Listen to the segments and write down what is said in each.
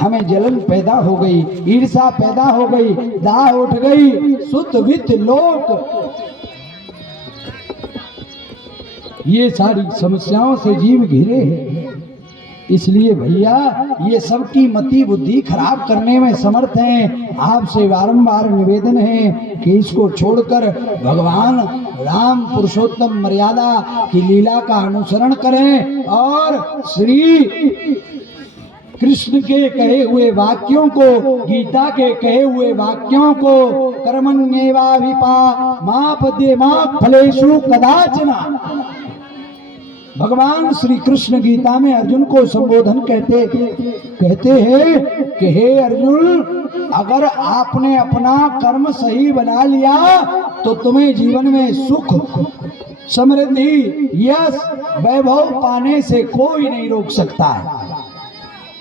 हमें जलन पैदा हो गई, ईर्षा पैदा हो गई, दाह उठ गई, सुत वित लोक, ये सारी समस्याओं से जीव घिरे हैं। इसलिए भैया ये सबकी मति बुद्धि खराब करने में समर्थ हैं। आपसे बारंबार निवेदन है कि इसको छोड़कर भगवान राम पुरुषोत्तम मर्यादा की लीला का अनुसरण करें और श्री कृष्ण के कहे हुए वाक्यों को, गीता के कहे हुए वाक्यों को, कर्मण्येवाभिपामापद्येमा फलेषु कदाचन, भगवान श्री कृष्ण गीता में अर्जुन को संबोधन कहते हैं कि हे अर्जुन, अगर आपने अपना कर्म सही बना लिया तो तुम्हें जीवन में सुख, समृद्धि, यश, वैभव पाने से कोई नहीं रोक सकता है।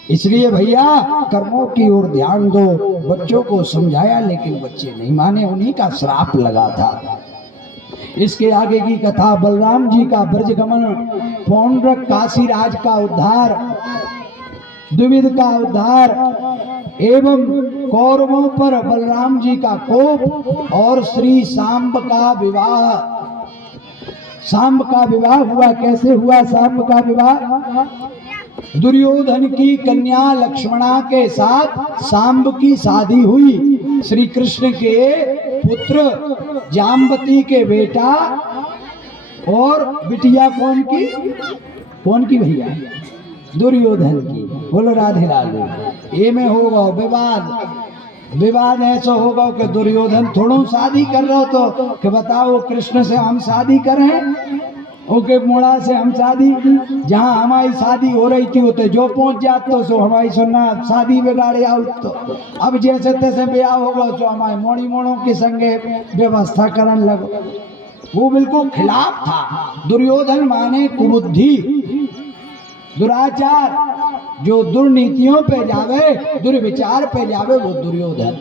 इसलिए भैया कर्मों की ओर ध्यान दो। बच्चों को समझाया लेकिन बच्चे नहीं माने, उन्हीं का श्राप लगा था। इसके आगे की कथा बलराम जी का ब्रजगमन, पौंड्रक काशीराज का उद्धार, द्विविध का उद्धार एवं कौरवों पर बलराम जी का कोप और श्री सांब का विवाह। सांब का विवाह हुआ, कैसे हुआ सांब का विवाह? दुर्योधन की कन्या लक्ष्मणा के साथ सांब की शादी हुई। श्री कृष्ण के पुत्र जाम्बती के बेटा और बिटिया कौन की भैया? दुर्योधन की। बोलो राधे राधे। ये में होगा विवाद ऐसा होगा कि दुर्योधन थोड़ा शादी कर रहा हो तो कि बताओ कृष्ण से हम शादी करें, ओके मोड़ा से हम शादी, जहाँ हमारी शादी हो रही थी होते जो पहुंच जात तो सो हमारी सुनना शादी बिगाड़े आउट। तो अब जैसे तैसे ब्याह होगा तो हमारे मोड़ी मोड़ों के संगे व्यवस्था करने लगो। वो बिल्कुल खिलाफ था। दुर्योधन माने कुबुद्धि, दुराचार, जो दुर्नीतियों पे जावे, दुर्विचार पे जावे, वो दुर्योधन।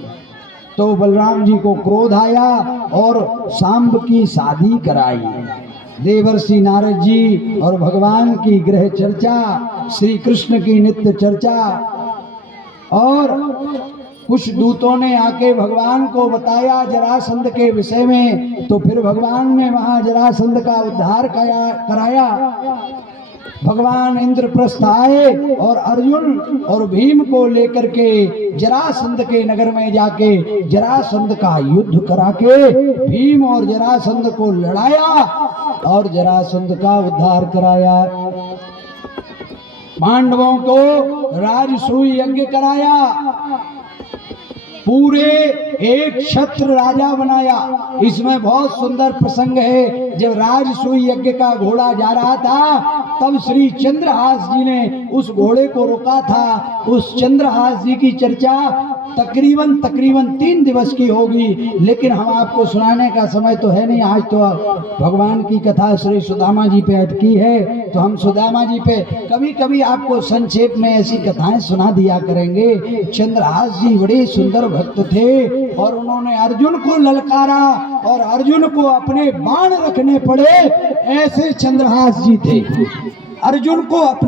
तो बलराम जी को क्रोध आया और सांब की शादी कराई। देवर्षि नारद जी और भगवान की गृह चर्चा, श्री कृष्ण की नित्य चर्चा, और कुछ दूतों ने आके भगवान को बताया जरासंध के विषय में। तो फिर भगवान ने वहां जरासंध का उद्धार कराया। भगवान इंद्रप्रस्थ आए और अर्जुन और भीम को लेकर के जरासंध के नगर में जाके जरासंध का युद्ध करा के भीम और जरासंध को लड़ाया और जरासंध का उद्धार कराया। पांडवों को राजसूय यज्ञ कराया, पूरे एक क्षत्र राजा बनाया। इसमें बहुत सुंदर प्रसंग है। जब राजसूय यज्ञ का घोड़ा जा रहा था तब श्री चंद्रहास जी ने उस घोड़े को रोका था। उस चंद्रहास जी की चर्चा तकरीबन 3 दिवस की होगी, लेकिन हम आपको सुनाने का समय तो है नहीं। आज तो भगवान की कथा श्री सुदामा जी पे अटकी है, तो हम सुदामा जी पे कभी कभी आपको संक्षेप में ऐसी कथाएं सुना दिया करेंगे। चंद्रहास जी बड़े सुंदर भक्त थे और उन्होंने अर्जुन को ललकारा और अर्जुन को अपने बाण रखने पड़े। ऐसे चंद्रहास जी थे। अर्जुन को अपने